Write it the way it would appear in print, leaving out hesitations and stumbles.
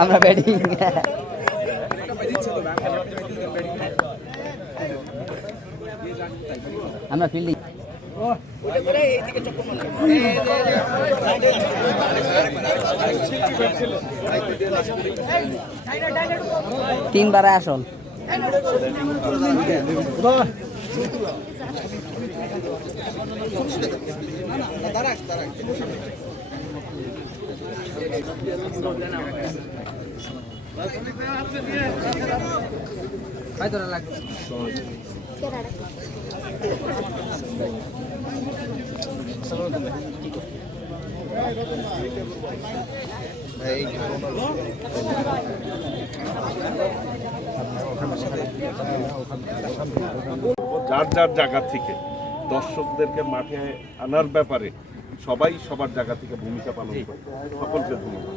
আমরা ব্যাটিং আমরা ফিল্ডিং তিনবার আসল যার যার জায়গা থেকে দর্শকদেরকে মাঠে আনার ব্যাপারে সবাই সবার জায়গা থেকে ভূমিকা পালন করে। সকলকে ধন্যবাদ।